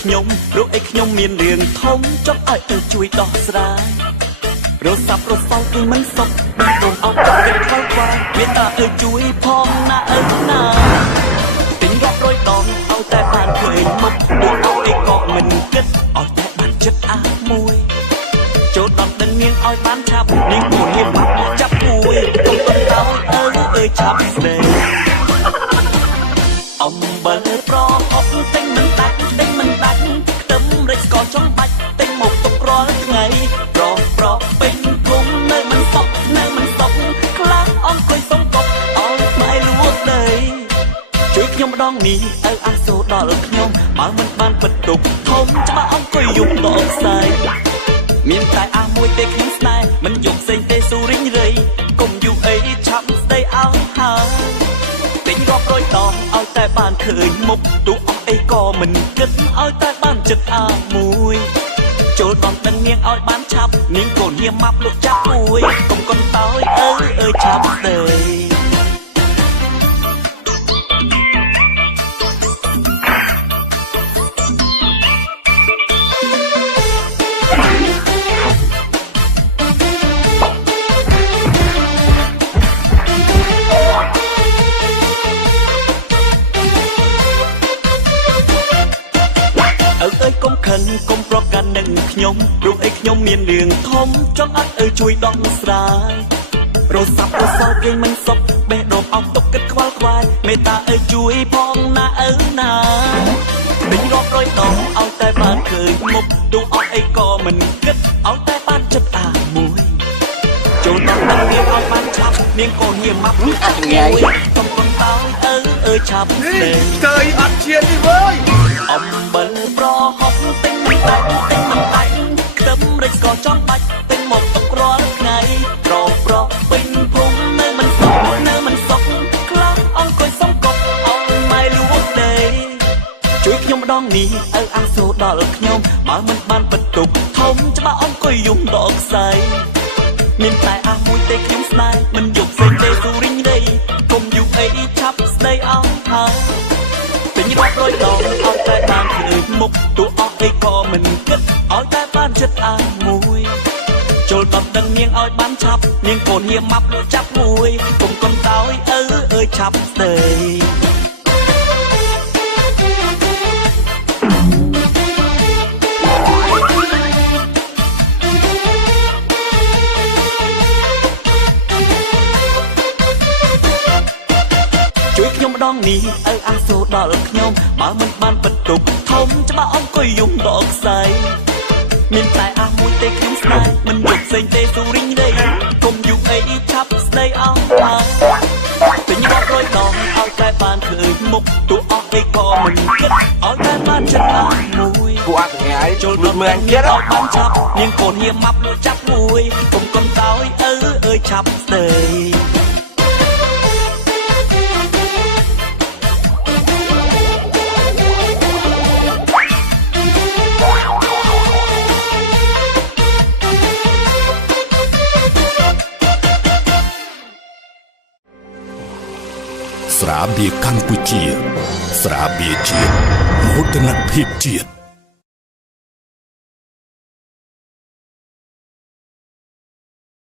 ខ្ញុំព្រោះអីខ្ញុំមានរឿងធំចង់ឲ្យទៅជួយដោះស្រាយរសាប់រសល់គឺមិនសុខដងអត់ទៅគិតខ្វល់ខ្វាយមានតាជួយផងណាណាទិញរាប់រយដងឲ្យតែបានឃើញមុខដូចអីក៏មិនគិតឲ្យតែបានចិត្តអាមួយចូលដល់ដឹងនាងឲ្យបានឆាប់នាងគួរហ៊ានបាត់ចាប់គួយកុំទៅអើយឆាប់ស្ដីអំបិលប្រហុកទិញមិនដាច់ទិញមិនដាច់ខ្ទឹមរេចស្ករចង់បាច់ទិញមកទុករាល់ថ្ងៃប្រពេញគុំនៅមិនសុខខ្លះអង្គុយសុំកប់ឲ្យផ្លែលួចដីជួយខ្ញុំម្ដងនេះឲ្យអាសូរដល់ខ្ញុំបើមិនបានពិតទុកធំច្បាស់អង្គុយយំដកខ្សែមានតែអាមួយទេខ្ញុំស្នេហ៍មិនយកផ្សេងទេស៊ូរិញរៃកុំយូរអីឆាប់ស្ដីឲ្យហើយទិញរាប់រយដងឲ្យតែបានឃើញមុខទូអស់អីក៏មិនគិតឲ្យតែបានចិត្តអាមួយចូលដល់ដឹងនាងឲ្យបានឆាប់នាងកូនហ៊ាមម៉ាប់លុកចាប់មួយកុំកុនតើយអើយឆាប់ស្ដីកុំខិនកុំប្រកាន់នឹងខ្ញុំព្រោះអីខ្ញុំមានរឿងធំចង់ឲ្យជួយដោះស្រាយរសាប់រសល់គេមិនសុខបេះដូងអស់ទុកគិតខ្វល់ខ្វាយមេត្តាជួយផងណាណាទិញរាប់រយដងឲ្យតែបានឃើញមុខទូអស់អីក៏មិនគិតឲ្យតែបានចិត្តអាមួយចូលដល់ដឹងនាងឲ្យបានឆាប់នាងកូនញាម៉ាប់អត់ងាយកុំកុំតើអើយឆាប់ទេកើយអត់ឈាននេះវើយអំបិលប្រហុកទិញមិនដាច់ខ្ទឹមរេចស្ករចង់បាច់ទិញមកទុករាល់ថ្ងៃប្រពេញភូមិនៅមិនសុខខ្លះអង្គុយសុំកប់ឲ្យម៉ែលួចដីជួយខ្ញុំម្ដងនេះឲ្យអាសូរដល់ខ្ញុំបើមិនបានពិតទុកធំច្បាស់អង្គុយយំដកខ្សែមានតែអាមួយទេខ្ញុំស្នេហ៍មិនយកផ្សេងទេស៊ូរិញរៃកុំយូរអីឆាប់ស្ដីអស់ហើយទិញរាប់រយដងឲ្យតែបានឃើញមុខទូអស់អីក៏មិនគិតឲ្យតែបានចិត្តអាមួយចូលដល់ដឹងនាងឲ្យបានឆាប់នាងកូនហ៊ាមម៉ាប់លុកចាប់មួយកុំកុំតើយអើយឆាប់ស្ដីជួយខ្ញុំម្ដងនេះឲ្យអាសូរដល់ខ្ញុំបើមិនបានពិតទុកធំច្បាស់អង្គុយយំដកខ្សែមានតែអាមួយទេខ្ញុំស្នេហ៍មិនយកផ្សេងទេស៊ូរិញរៃកុំយូរអីឆាប់ស្ដីអស់ហើយទិញរាប់រយដងឲ្យតែបានឃើញមុខទូអស់អីក៏មិនគិតឲ្យតែបានចិត្តអាមួយពួកអត់ថ្ងៃចូលដល់មើលទៀតឲ្យបានឆាប់នាងកូនហ៊ាមម៉ាប់លុកចាប់មួយកុំកុំតើយអើយឆាប់ស្ដីស្រាបៀរកម្ពុជាស្រាបៀរជាតិមោទនភាពជាតិ